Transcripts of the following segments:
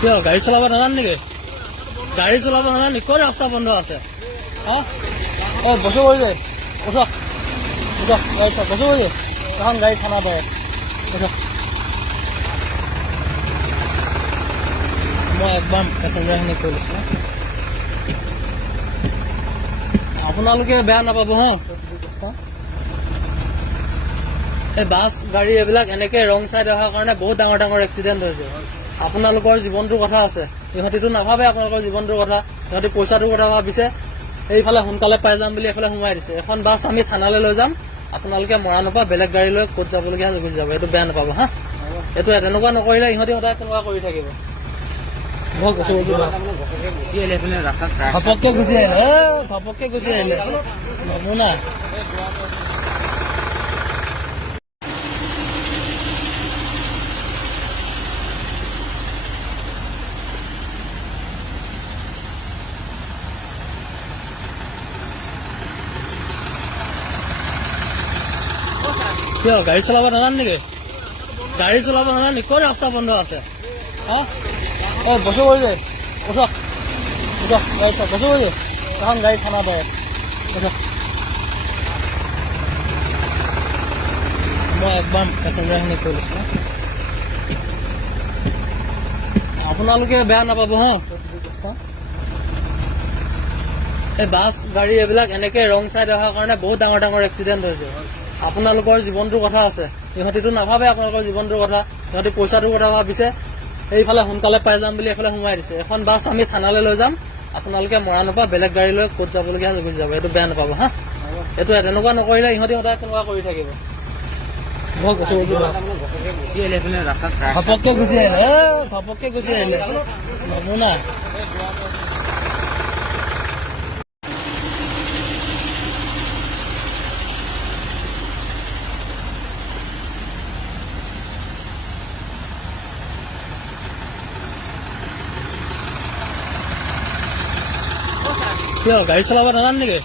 কিয় গাড়ী চলাব নাজান নেকি? গাড়ী চলাব নাজান নেকি? ক'ত ৰাস্তা বন্ধ আছে? বসো কৰি দে, বসো বসো কৰি দে, এখন গাড়ী থানা দে, বসো। মই একবাৰ পেচেঞ্জাৰখিনি কৈ লৈছোঁ, আপোনালোকে বেয়া নাপাব হা। এই বাছ গাড়ী এইবিলাক এনেকে ৰং চাইড অহাৰ কাৰণে বহুত ডাঙৰ ডাঙৰ এক্সিডেণ্ট হৈছে। আপোনালোকৰ জীৱনটোৰ কথা আছে, ইহঁতিতো নাভাবে আপোনালোকৰ জীৱনটোৰ কথা, সিহঁতি পইচাটোৰ কথা ভাবিছে। এইফালে সোনকালে পাই যাম বুলি এইফালে সোমাই দিছে। এখন বাছ আমি থানালৈ লৈ যাম, আপোনালোকে মৰা নপা বেলেগ গাড়ী লৈ ক'ত যাবলগীয়া গুচি যাব, এইটো বেয়া নাপাব হা। এইটো তেনেকুৱা নকৰিলে ইহঁতি সদায় তেনেকুৱা কৰি থাকিব। ঘপককে গুচি আহিলে, ঘপককে গুচি আহিলে নমুনা। কিয় গাড়ী চলাব নাজান নেকি? গাড়ী চলাব নাজান নেকি? ক'ত ৰাস্তা বন্ধ আছে? বসো কৰি দে, বসো বসো কৰি দে, এখন গাড়ী থানা দে, বসো। মই একবাৰ পেচেঞ্জাৰখিনি কৈ লৈছোঁ, আপোনালোকে বেয়া নাপাব হা। এই বাছ গাড়ী এইবিলাক এনেকে ৰং চাইড অহাৰ কাৰণে বহুত ডাঙৰ ডাঙৰ এক্সিডেণ্ট হৈছে। আপোনালোকৰ জীৱনটোৰ কথা আছে, ইহঁতিতো নাভাবে আপোনালোকৰ জীৱনটোৰ কথা, সিহঁতি পইচাটোৰ কথা ভাবিছে। এইফালে সোনকালে পাই যাম বুলি এইফালে সোমাই দিছে। এখন বাছ আমি থানালৈ লৈ যাম, আপোনালোকে মৰা নপা বেলেগ গাড়ী লৈ ক'ত যাবলগীয়া গুচি যাব, এইটো বেয়া নাপাব হা। এইটো তেনেকুৱা নকৰিলে ইহঁতি সদায় তেনেকুৱা কৰি থাকিব। ঘপককে গুচি আহিলে, ঘপককে গুচি আহিলে নমুনা। কিয় গাড়ী চলাব নাজান নেকি?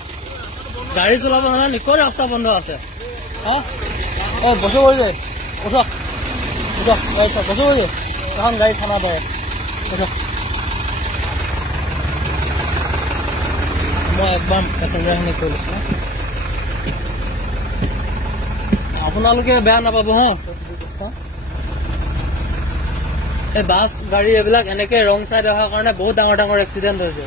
গাড়ী চলাব নাজান নেকি? ক'ত ৰাস্তা বন্ধ আছে? বসো কৰি দে, বসো বসো কৰি দে, এখন গাড়ী থানা দে, বসো। মই একবাৰ পেচেঞ্জাৰখিনি কৈ লৈছোঁ, আপোনালোকে বেয়া নাপাব হা। এই বাছ গাড়ী এইবিলাক এনেকে ৰং চাইড অহাৰ কাৰণে বহুত ডাঙৰ ডাঙৰ এক্সিডেণ্ট হৈছে।